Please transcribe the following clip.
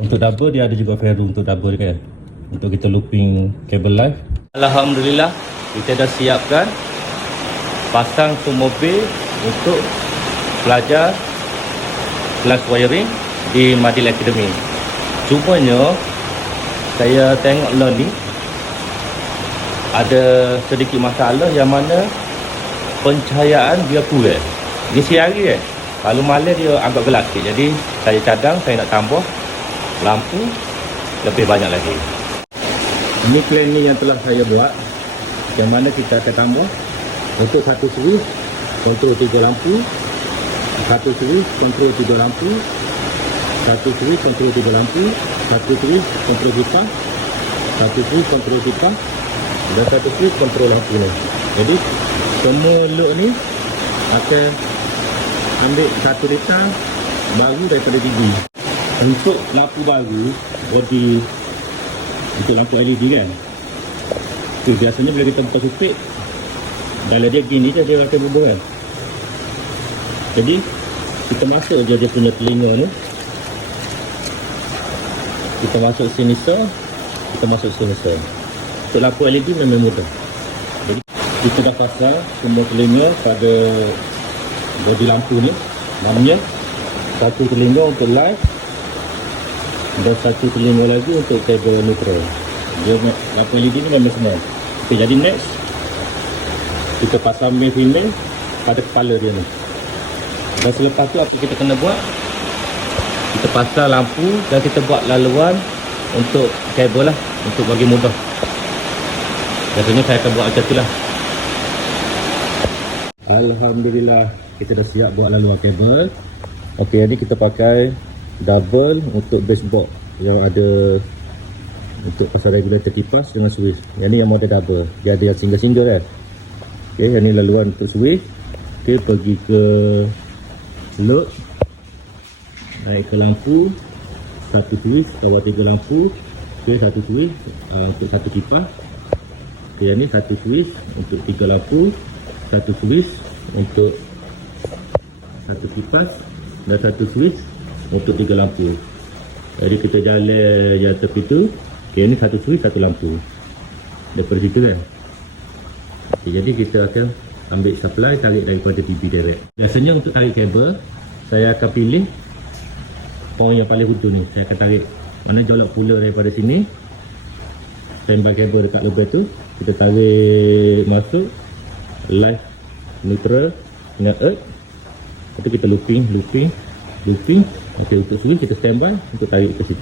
Untuk double dia ada juga ferrule untuk double kan, untuk kita looping kabel live. Alhamdulillah kita dah siapkan pasang tu mobil untuk belajar kelas wiring di Madil Academy. Cumanya saya tengok lah ni ada sedikit masalah yang mana pencahayaan dia kurang. Ni siang hari kalau malam dia agak gelap sikit. Jadi saya cadang saya nak tambah lampu lebih banyak lagi. Ini planning yang telah saya buat, yang mana kita akan tambah untuk satu switch kontrol 3 lampu, satu switch kontrol 3 lampu, satu switch kontrol 3 lampu, satu switch kontrol kipas, satu switch kontrol kipas dan satu switch kontrol lampu ni. Jadi semua load ni akan ambil 1 liter baru daripada DB. Untuk lampu baru, body untuk lampu LED kan, okay, biasanya bila kita buka supit, kalau dia gini je dia akan berubah kan. Jadi kita masuk je dia punya telinga ni, kita masuk siniser, kita masuk siniser. Untuk lampu LED memang mudah. Jadi kita dah pasang semua telinga pada bodi lampu ni. Maknanya satu telinga untuk live dan satu telinga lagi untuk kabel neutral. Dia lampu LED ni memang senang. Okay, jadi next kita pasang main female pada kepala dia ni. Dan selepas tu apa kita kena buat? Kita pasang lampu dan kita buat laluan untuk kabel lah, untuk bagi mudah. Biasanya saya akan buat macam tu lah. Alhamdulillah kita dah siap buat laluan kabel. Okey, ni kita pakai double untuk baseboard yang ada untuk pasang regulator kipas dengan switch. Yang ni yang model double, dia ada yang single-single kan. Okey, yang ni laluan untuk switch. Okey, pergi ke load, naik ke lampu, satu switch, bawah 3 lampu. Okey, satu switch untuk satu kipas. Okey, yang ni satu switch untuk 3 lampu, satu switch untuk satu kipas dan satu switch untuk 3 lampu. Jadi kita jalan yang tepi tu. Okay, ni satu switch, satu lampu daripada situ kan. Okay, jadi kita akan ambil supply, tarik daripada DB direct. Biasanya untuk tarik kabel, saya akan pilih point yang paling hujung ni. Saya akan tarik, mana jolak pula daripada sini, standby kabel dekat lubang tu, kita tarik masuk live neutral dengan earth. Lepas tu kita looping. Okay, untuk switch kita standby untuk tarik ke situ.